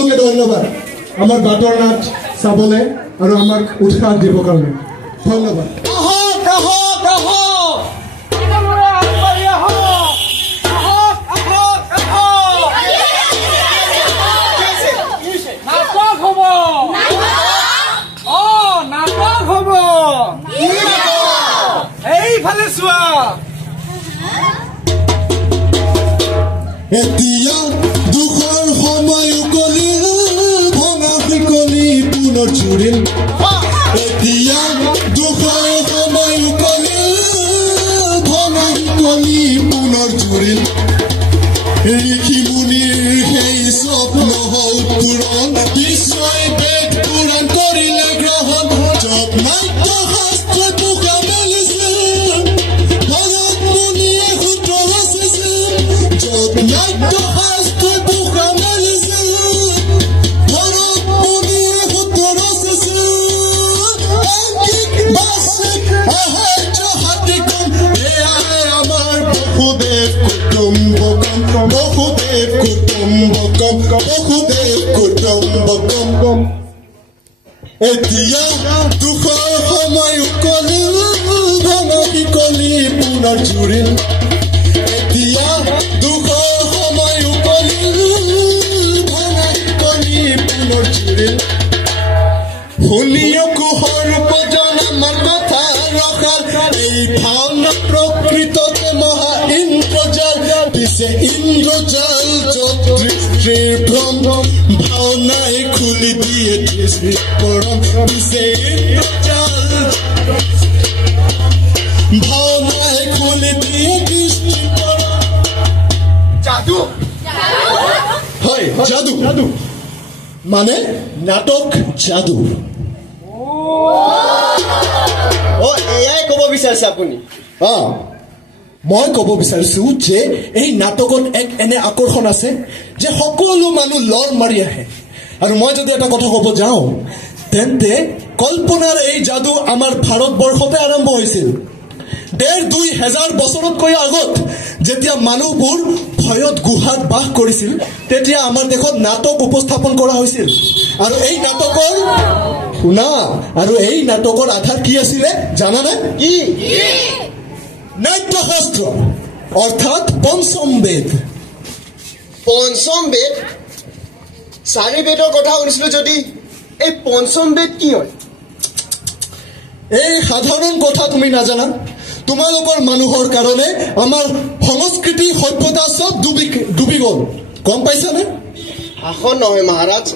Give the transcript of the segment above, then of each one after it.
সকলোকে ধন্যবাদ আমাৰ বাটৰ নাট চাবলৈ আৰু আমাক উৎসাহ দিবৰ কাৰণে ধন্যবাদ এতিয়া দুখৰ সময় কলিল ভঙা শিকলি পুনৰ জুৰিল এতিয়া দুখৰ সময় কলিল ভঙা শিকলি পুনৰ জুৰিল ঋষি মুনিৰ সেই স্বপ্ন হ'ল পূৰণ বিশ্বই বেদ পুৰাণ কৰিলে গ্ৰহণ যত নাট্য শাস্ত্ৰ পোকা মেলিছিল ভৰত মুনিয়ে সূত্ৰ ৰচিছিল যত নাট্য শাস্ত্ৰ পোকা মেলিছিল ভৰত মুনিয়ে সূত্ৰ ৰচিছিল আংকিক বাচিক সাহায্য হাতীকম এয়াই আমাৰ বসুদেৱ কুটুম্বকম বসুদেৱ কুটুম্বকম বসুদেৱ কুটুম্বকম এতিয়া দুখৰ সময় কলিল ভঙা শিকলি পুনৰ জুৰিল এতিয়া দুখৰ সময় কলিল ভঙা শিকলি পুনৰ জুৰিল শুনিও কুহৰ উপজন আমাৰ কথা ৰখাৰ এই ভাওনা প্ৰকৃততে মহা ইন্দ্ৰজাল পিছে ইন্দ্ৰজাল যত দৃষ্টিৰ ভ্ৰম ভাওনাই খুলি দিয়ে দৃষ্টিৰ পৰম পিছে ইন্দ্ৰজাল ভাওনাই খুলি দিয়ে দৃষ্টিৰ পৰম যাদু হয় যাদু মানে নাটক যাদু এয়াই ক'ব বিচাৰিছে আপুনি মই ক'ব বিচাৰিছো যে এই নাটকত এক এনে আকৰ্ষণ আছে যে সকলো মানুহ লৰ মাৰি আহে আৰু মই যদি এটা কথা ক'ব যাওঁ তেন্তে কল্পনাৰ এই যাদু আমাৰ ভাৰতবৰ্ষতে আৰম্ভ হৈছিল ১,৫০০ বছৰতকৈ আগত যেতিয়া মানুহবোৰ ভয়ত গুহাত বাস কৰিছিল তেতিয়া আমাৰ দেশত নাটক উপস্থাপন কৰা হৈছিল আৰু এই নাটকৰ শুনা আৰু এই নাটকৰ আধাৰ কি আছিলে জানানে কি নাট্যশাস্ত্ৰ অৰ্থাৎ পঞ্চম বেদ পঞ্চম বেদ চাৰি বেদৰ কথা শুনিছিলো যদি এই পঞ্চম বেদ কি হয় এই সাধাৰণ কথা তুমি নাজানা তোমালোকৰ মানুহৰ কাৰণে আমাৰ সংস্কৃতি সভ্যতা সব ডুবি গ'ল গম পাইছানে শাসন নহয় মহাৰাজ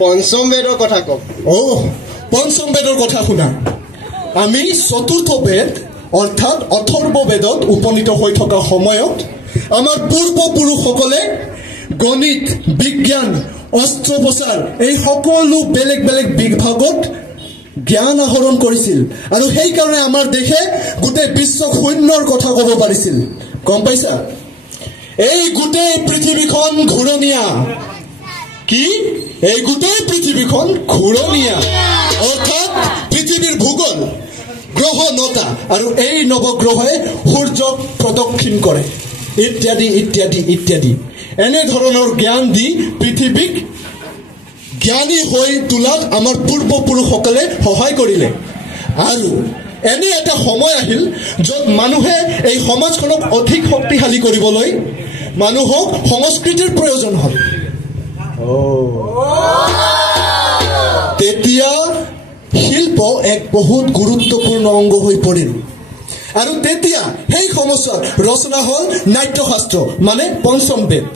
পঞ্চম বেদৰ কথা কওক পঞ্চম বেদৰ কথা শুনা আমি চতুৰ্থ বেদ অৰ্থাৎ অথৰ্ব বেদত উপনীত হৈ থকা সময়ত আমাৰ পূৰ্বপুৰুষসকলে গণিত বিজ্ঞান অস্ত্ৰোপচাৰ এই সকলো বেলেগ বেলেগ বিভাগত জ্ঞান আহৰণ কৰিছিল আৰু সেইকাৰণে আমাৰ দেশে গোটেই বিশ্ব শূন্যৰ কথা ক'ব পাৰিছিল গম পাইছা এই গোটেই পৃথিৱীখন ঘূৰণীয়া কি এই গোটেই পৃথিৱীখন ঘূৰণীয়া অৰ্থাৎ পৃথিৱীৰ ভূগোল গ্ৰহ ৯টা আৰু এই নৱগ্ৰহে সূৰ্যক প্ৰদক্ষিণ কৰে ইত্যাদি ইত্যাদি ইত্যাদি এনে ধৰণৰ জ্ঞান দি পৃথিৱীক জ্ঞানী হৈ তোলাত আমাৰ পূৰ্বপুৰুষসকলে সহায় কৰিলে আৰু এনে এটা সময় আহিল য'ত মানুহে এই সমাজখনক অধিক শক্তিশালী কৰিবলৈ মানুহক সংস্কৃতিৰ প্ৰয়োজন হ'ল তেতিয়া শিল্প এক বহুত গুৰুত্বপূৰ্ণ অংগ হৈ পৰিল আৰু তেতিয়া সেই সময়ত ৰচনা হ'ল নাট্যশাস্ত্ৰ মানে পঞ্চম বেদ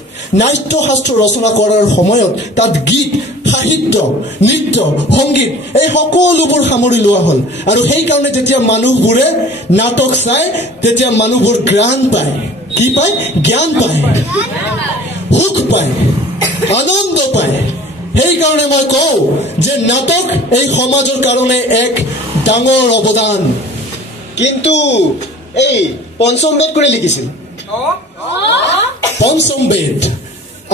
নাট্যশাস্ত্ৰ ৰচনা কৰাৰ সময়ত তাত গীত সাহিত্য নৃত্য সংগীত এই সকলোবোৰ সামৰি লোৱা হ'ল আৰু সেইকাৰণে যেতিয়া মানুহবোৰে নাটক চায় তেতিয়া মানুহবোৰ জ্ঞান পায় কি পায় জ্ঞান পায় সুখ পায় আনন্দ পায় সেইকাৰণে মই কওঁ যে নাটক এই সমাজৰ কাৰণে এক ডাঙৰ অৱদান কিন্তু এই পঞ্চম বেদ কোনে লিখিছিল পঞ্চম বেদ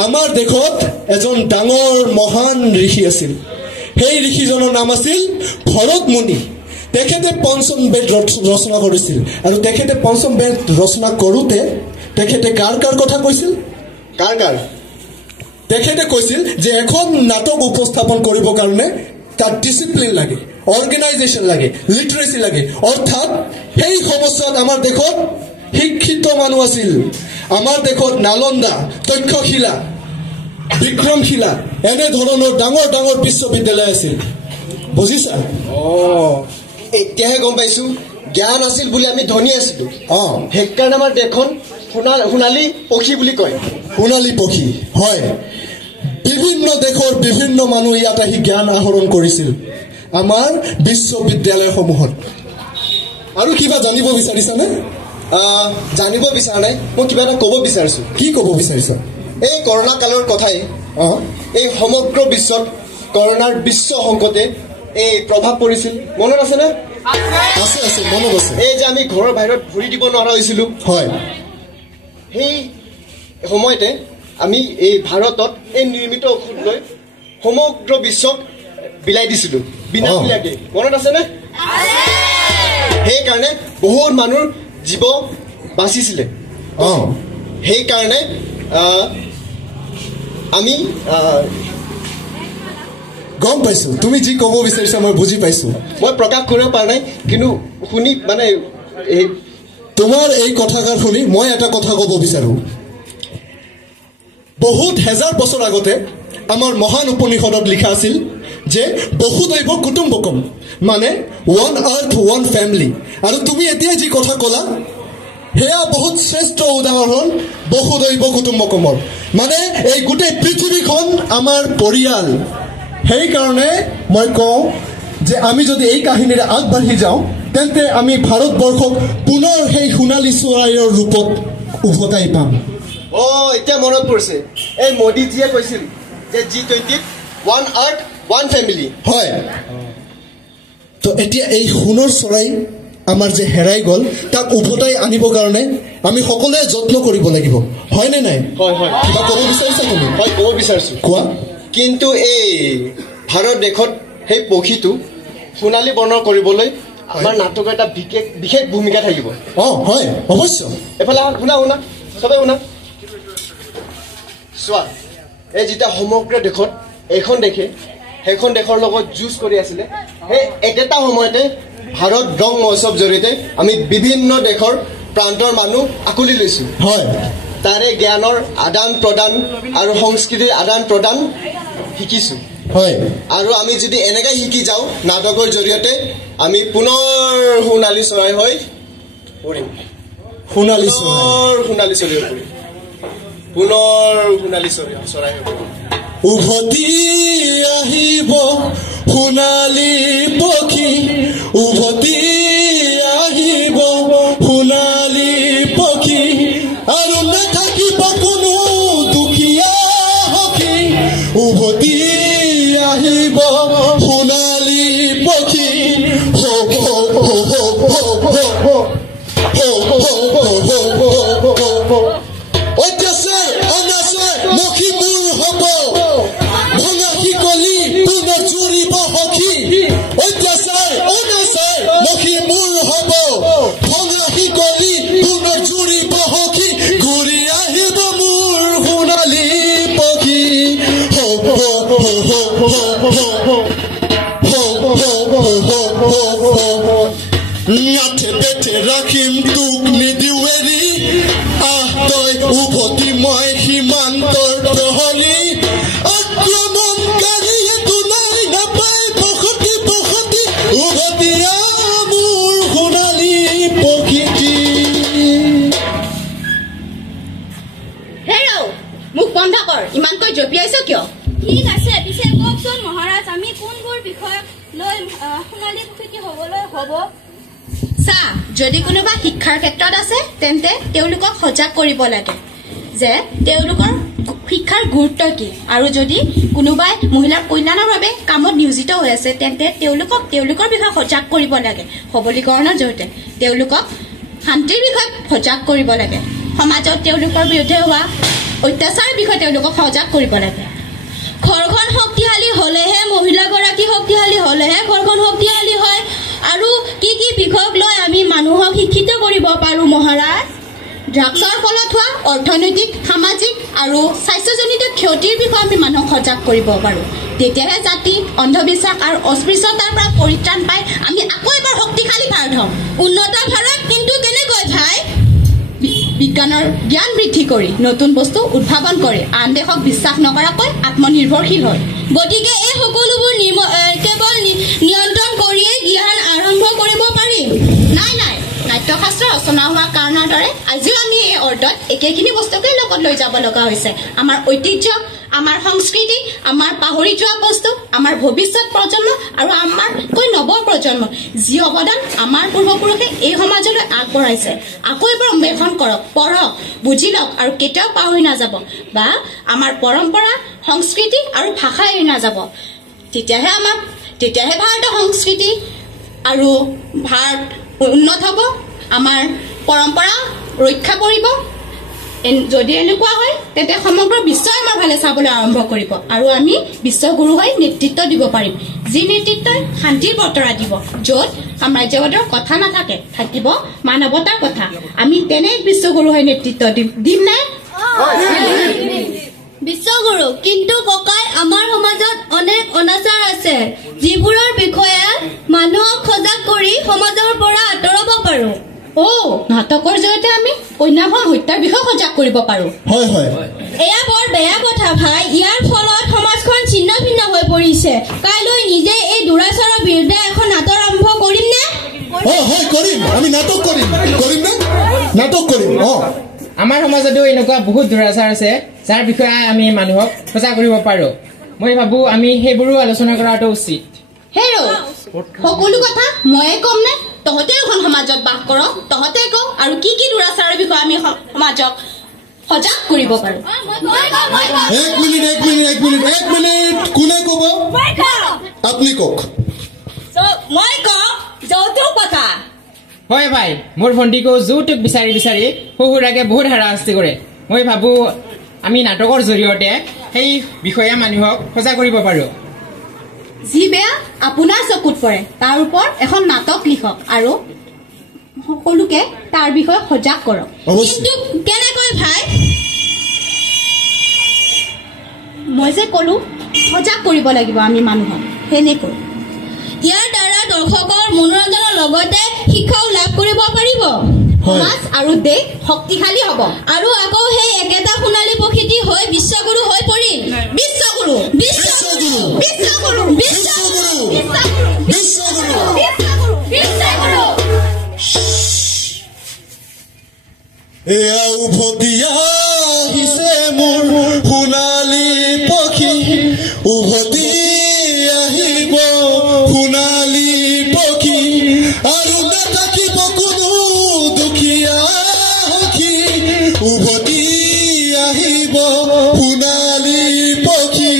আমাৰ দেশত এজন ডাঙৰ মহান ঋষি আছিল সেই ঋষিজনৰ নাম আছিল ভৰত মুনি তেখেতে পঞ্চম বেদ ৰচনা কৰিছিল আৰু তেখেতে পঞ্চম বেদ ৰচনা কৰোঁতে তেখেতে কাৰ কথা কৈছিল কাৰ তেখেতে কৈছিল যে এখন নাটক উপস্থাপন কৰিবৰ কাৰণে তাত ডিসিপ্লিন লাগে, অৰ্গানাইজেশন লাগে, লিটাৰেসি লাগে। অৰ্থাৎ সেই সময়ত আমাৰ দেশত শিক্ষিত মানুহ আছিল। আমাৰ দেশত নালন্দা, তক্ষশিলা, বিক্ৰমশিলা এনে ধৰণৰ ডাঙৰ ডাঙৰ বিশ্ববিদ্যালয় আছিল। বুজিছা? এতিয়াহে গম পাইছো জ্ঞান আছিল বুলি আমি ধনী আছিলো। সেইকাৰণে আমাৰ দেশখন সোণালী পক্ষী বুলি কয়। সোণালী পক্ষী, হয়। বিভিন্ন দেশৰ বিভিন্ন মানুহ ইয়াত আহি জ্ঞান আহৰণ কৰিছিল আমাৰ বিশ্ববিদ্যালয়সমূহত। আৰু কিবা জানিব বিচাৰিছানে? জানিব বিচৰা নাই, মই কিবা এটা ক'ব বিচাৰিছো। কি ক'ব বিচাৰিছা? এই কৰোণা কালৰ কথাই এই সমগ্ৰ বিশ্বত কৰোণাৰ বিশ্ব সংকটে এই প্ৰভাৱ পৰিছিল, মনত আছেনে? আছে আছে, মনত আছে। এই যে আমি ঘৰৰ বাহিৰত ভৰি দিব নোৱাৰা হৈছিলো, হয়। সেই সময়তে আমি এই ভাৰতত এই নিৰ্মিত ঔষধ লৈ সমগ্ৰ বিশ্বক বিলাই দিছিলো বিনামূলীয়াকৈ, মনত আছেনে? সেইকাৰণে বহুত মানুহৰ জীৱ বাচিছিলে। সেইকাৰণে আমি গম পাইছো তুমি যি ক'ব বিচাৰিছা, মই বুজি পাইছো। মই প্ৰকাশ কৰিব পৰা নাই, কিন্তু শুনি মানে তোমাৰ এই কথাষাৰ শুনি মই এটা কথা ক'ব বিচাৰো। বহুত হাজাৰ বছৰ আগতে আমাৰ মহান উপনিষদত লিখা আছিল যে বহুদৈৱ কুটুম্বকম, মানে ওৱান আৰ্থ ওৱান ফেমিলি। আৰু তুমি এতিয়া যি কথা ক'লা সেয়া বহুত শ্ৰেষ্ঠ উদাহৰণ বহুদৈৱ কুটুম্বকমৰ। মানে এই গোটেই পৃথিৱীখন আমাৰ পৰিয়াল। সেইকাৰণে মই কওঁ যে আমি যদি এই কাহিনীৰে আগবাঢ়ি যাওঁ তেন্তে আমি ভাৰতবৰ্ষক পুনৰ সেই সোণালী চৰাইৰ ৰূপত উভতাই পাম। এতিয়া মনত পৰিছে, এই মোদীজীয়ে কৈছিল যে G20 ওৱান আৰ্থ ওৱান ফেমিলি। হয়, তো এতিয়া এই সোণৰ চৰাই আমাৰ যে হেৰাই গ'ল তাক উভতাই আনিবৰ কাৰণে আমি সকলোৱে যত্ন কৰিব লাগিব, হয়নে নাই? হয় হয়। কিবা ক'ব বিচাৰিছা তুমি? হয়, ক'ব বিচাৰিছো। কোৱা। কিন্তু এই ভাৰত দেশত সেই পক্ষীটো সোণালী বৰ্ণৰ কৰিবলৈ আমাৰ নাটকৰ এটা বিশেষ ভূমিকা থাকিব। হয়, অৱশ্য। এফালে শুনা শুনা, চবে শুনা। চোৱা, এই যেতিয়া সমগ্ৰ দেশত এখন দেশে সেইখন দেশৰ লগত যুঁজ কৰি আছিলে, সেই একেটা সময়তে ভাৰত ৰং মহোৎসৱ জৰিয়তে আমি বিভিন্ন দেশৰ প্ৰান্তৰ মানুহ আকুলি লৈছো। হয়, তাৰে জ্ঞানৰ আদান প্ৰদান আৰু সংস্কৃতিৰ আদান প্ৰদান শিকিছো। হয়, আৰু আমি যদি এনেকৈ শিকি যাওঁ নাটকৰ জৰিয়তে আমি পুনৰ সোণালী চৰাই হৈ পৰিম। সোণালী চৰাই, সোণালী চৰাই হৈ পৰিম, পুনৰ সোণালী চৰাই হৈ পৰিম। উভতি আহিব সোণালী পক্ষী, উভতি আহিব সোণালী পক্ষী, আৰু নাথাকিব কোনো দুখীয়া সখী। উভতি আহিব সোণালী পক্ষী, অত্যাচাৰ অনাচাৰ মখীমূৰ হ'ব, ভঙা শিকলি পুনৰ জুৰিব সখী। অত্যাচাৰ অনাচাৰ মখীমূৰ হ'ব, ভঙা শিকলি পুনৰ জুৰিব সখী। ঘূৰি আহিব মোৰ সোণালী পক্ষী, নাথে পেটে ৰাখিম তোক নিদিও এৰি, আহ তই উভতি মই সীমান্তৰ প্ৰহৰী। আক্ৰমণকাৰীয়ে তোলাই নাপায় বসতি বসতি, উভতি মোৰ সোণালী পক্ষী। হেৰৌ, মুখ বন্ধ কৰ, ইমানকৈ জঁপিয়াইছ কিয়? ঠিক আছে, পিছে কওকচোন মহাৰাজ, আমি কোনবোৰ বিষয়ক লৈ সোণালী পক্ষী হবলৈ হ'ব? চা, যদি কোনোবা শিক্ষাৰ ক্ষেত্ৰত আছে তেন্তে তেওঁলোকক সজাগ কৰিব লাগে যে তেওঁলোকৰ শিক্ষাৰ গুৰুত্ব কি। আৰু যদি কোনোবাই মহিলাৰ কল্যাণৰ বাবে কামত নিয়োজিত হৈ আছে তেন্তে তেওঁলোকৰ বিষয়ে সজাগ কৰিব লাগে। সবলীকৰণৰ জৰিয়তে তেওঁলোকক শান্তিৰ বিষয়ে সজাগ কৰিব লাগে। সমাজত তেওঁলোকৰ বিৰুদ্ধে হোৱা অত্যাচাৰৰ বিষয়ে তেওঁলোকক সজাগ কৰিব লাগে। ঘৰখন শক্তিশালী হলেহে, মহিলাগৰাকী শক্তিশালী হলেহে ঘৰখন শক্তিশালী হয়। আৰু কি কি বিষয়ক লৈ আমি মানুহক শিক্ষিত কৰিব পাৰো মহাৰাজ? ড্ৰাগছৰ ফলত হোৱা অৰ্থনৈতিক সামাজিক আৰু স্বাস্থ্যজনিত ক্ষতিৰ বিষয়ে আমি মানুহক সজাগ কৰিব পাৰোঁ তেতিয়াহে জাতি অন্ধবিশ্বাস আৰু অস্পৃশ্যতাৰ পৰা পৰিত্ৰাণ পাই আমি আকৌ এবাৰ শক্তিশালী ভাৰত হ'ম উন্নত ভাৰত কিন্তু কেনেকৈ ভাই বিজ্ঞানৰ জ্ঞান বৃদ্ধি কৰি নতুন বস্তু উদ্ভাৱন কৰি আন দেশক বিশ্বাস নকৰাকৈ আত্মনিৰ্ভৰশীল হয় গতিকে এই সকলোবোৰ কেৱল নিয়ন্ত্ৰণ কৰিয়েই জ্ঞান আৰম্ভ কৰিব পাৰিম নাই নাট্যশাস্ত্ৰ ৰচনা হোৱাৰ কাৰণৰ দৰে আজিও আমি এই অৰ্ডত একেখিনি বস্তুকে লগত লৈ যাব লগা হৈছে আমাৰ ঐতিহ্য আমাৰ সংস্কৃতি আমাৰ পাহৰি যোৱা বস্তু আমাৰ ভৱিষ্যত প্ৰজন্ম আৰু আমাৰকৈ নৱ প্ৰজন্ম যি অৱদান আমাৰ পূৰ্বপুৰুষে এই সমাজলৈ আগবঢ়াইছে আকৌ এবাৰ অন্বেষণ কৰক পঢ়ক বুজি লওক আৰু কেতিয়াও পাহৰি নাযাব বা আমাৰ পৰম্পৰা সংস্কৃতি আৰু ভাষা এৰি নাযাব তেতিয়াহে ভাৰতৰ সংস্কৃতি আৰু ভাৰত উন্নত হ'ব আমাৰ পৰম্পৰা ৰক্ষা কৰিব যদি এনেকুৱা হয় তেন্তে সমগ্ৰ বিশ্বই আমাৰ ভালে চাবলৈ আৰম্ভ কৰিব আৰু আমি বিশ্বগুৰু হৈ নেতৃত্ব দিব পাৰিম যি নেতৃত্বই শান্তিৰ বতৰা দিব য'ত সাম্ৰাজ্যবাদৰ কথা নাথাকে থাকিব মানৱতাৰ কথা আমি তেনে বিশ্বগুৰু হৈ নেতৃত্ব দিম নে বিশ্বগুৰু কিন্তু ককাই আমাৰ সমাজত অনেক অনাচাৰ আছে যিবোৰৰ বিষয়ে মানুহক সজাগ কৰি সমাজৰ পৰা আঁতৰাব পাৰোঁ নাটকৰ জৰিয়তে আমি কন্যাভ্ৰণ হত্যাৰ বিষয়ে সজাগ কৰিব পাৰোঁ হয় এয়া বৰ বেয়া কথা ভাই ইয়াৰ ফলত সমাজখন ছিন্ন ভিন্ন হৈ পৰিছে কাইলৈ নিজে এই দুৰাচাৰৰ বিৰুদ্ধে এখন নাটক আৰম্ভ কৰিম নে হয় কৰিম আমি নাটক কৰিম আমাৰ সমাজতো এনেকুৱা বহুত দুৰাচাৰ আছে যাৰ বিষয়ে আমি মানুহক সজাগ কৰিব পাৰোঁ মই ভাবোঁ আমি সেইবোৰো আলোচনা কৰাটো উচিত সকলো কথা ময়ে ক'ম নে তহঁতে এখন সমাজত বাস কৰ তহঁতে কওঁ আৰু কি দুৰাচাৰৰ বিষয়ে আমি সমাজক সজাগ কৰিব পাৰোঁ এক মিনিট কোনে ক'ব আপুনি কওক মই কওঁ যৌতুক কথা হয় ভাই মোৰ ভণ্টিকো যৌতুক বিচাৰি শহুৰাকে বহুত হাৰাশাস্তি কৰে মই ভাবোঁ আমি নাটকৰ জৰিয়তে সেই বিষয়ে মানুহক সজাগ কৰিব পাৰোঁ যি বেয়া আপোনাৰ চকুত পৰে তাৰ ওপৰত এখন নাটক লিখক আৰু সকলোকে তাৰ বিষয়ে সজাগ কৰক কিন্তু কেনেকৈ ভাই মই যে ক'লো সজাগ কৰিব লাগিব আমি মানুহক সেনেকৈ ইয়াৰ দ্বাৰা দৰ্শকৰ মনোৰঞ্জনৰ লগতে শিক্ষাও লাভ কৰিব পাৰিব সমাজ আৰু দেশ শক্তিশালী হ'ব আৰু আকৌ সেই একেটা সোণালী প্ৰকৃতি হৈ বিশ্বগুৰু হৈ পৰিম বিশ্বগুৰু এয়া উভতি আহিছে মোৰ সোণালী পক্ষী উভতি আহিব সোণালী পক্ষী আৰু নাথাকিব কোনো দুখীয়া সখী উভতি আহিব সোণালী পক্ষী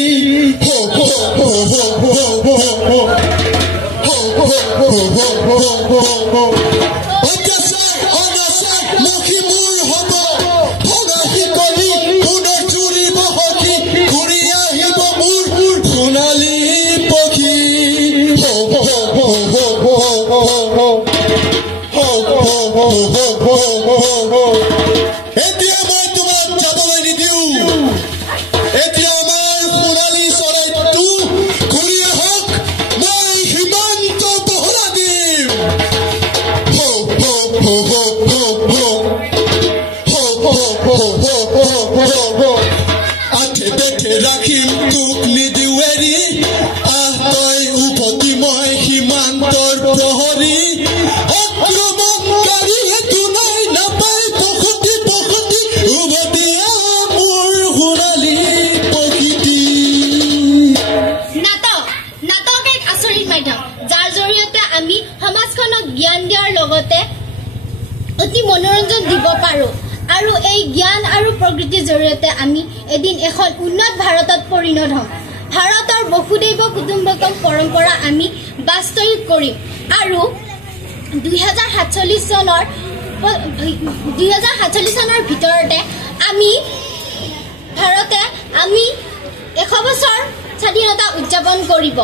এতিয়া মই তোমাক যাবলৈ নিদিওঁ এতিয়া আমাৰ সোণালী চৰাইটো ঘূৰি আহক মই সীমান্ত বহলা দিম আঠে বেঠে ৰাখিম তোক নিদিওঁ এৰি আহ তই উভতি মই সীমান্তৰ প্ৰহৰী অতি মনোৰঞ্জন দিব পাৰোঁ আৰু এই জ্ঞান আৰু প্ৰকৃতিৰ জৰিয়তে আমি এদিন এখন উন্নত ভাৰতত পৰিণত হ'ম ভাৰতৰ বসুদৈৱ কুটুম্বকম পৰম্পৰা আমি বাস্তৱিক কৰিম আৰু 2047 চনৰ ভিতৰতে ভাৰতে 100 বছৰ স্বাধীনতা উদযাপন কৰিব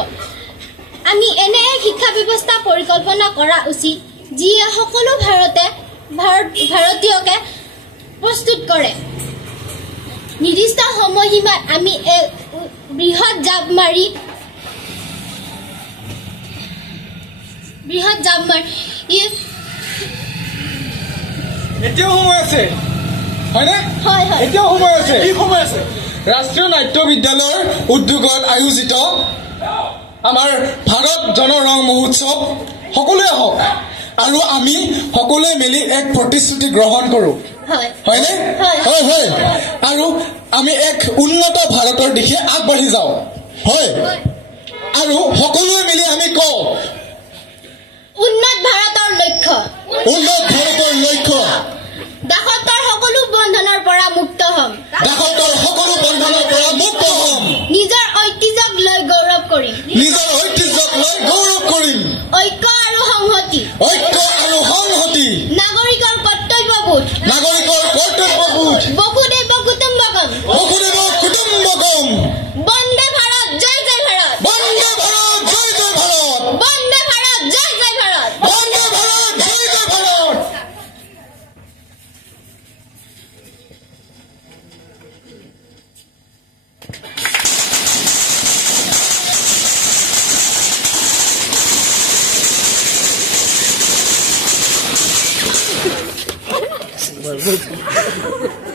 আমি এনে শিক্ষা ব্যৱস্থা পৰিকল্পনা কৰা উচিত যিয়ে সকলো ভাৰতীয়কে প্ৰস্তুত কৰে। নিৰ্দিষ্ট সময়সীমাত আমি এক বৃহৎ জাপ মাৰি এতিয়াও সময় আছে হয়নে? হয় হয় এতিয়াও সময় আছে। কি সময় আছে? ৰাষ্ট্ৰীয় নাট্য বিদ্যালয়ৰ উদ্যোগত আয়োজিত আমাৰ ভাৰত জনৰং মহোৎসৱ সকলোৱে আহক আৰু আমি সকলোৱে মিলি এক প্ৰতিশ্ৰুতি গ্ৰহণ কৰোঁ হয় হয়নে? হয় হয় আৰু আমি এক উন্নত ভাৰতৰ দিশে আগবাঢ়ি যাওঁ হয় আৰু সকলোৱে মিলি আমি কওঁ উন্নত ভাৰতৰ লক্ষ্য উন্নত ভাৰতৰ লক্ষ্য দাসত্বৰ সকলো বন্ধনৰ পৰা মুক্ত হ'ম দাসত্বৰ সকলো বন্ধনৰ পৰা মুক্ত হ'ম নিজৰ ঐতিহ্যক লৈ গৌৰৱ কৰিম নিজৰ ঐতিহ্যক লৈ গৌৰৱ কৰিম ঐক্য আৰু সংহতি নাগৰিকৰ কৰ্তব্যবোধ বসুদেৱ কুটুম্বকম বন্দে ভাৰত জয় জয় ভাৰত বন্দে ভাৰত জয় জয় ভাৰত বন্দে ভাৰত জয় জয় ভাৰত বন্দে ভাৰত জয় জয় ভাৰত Well,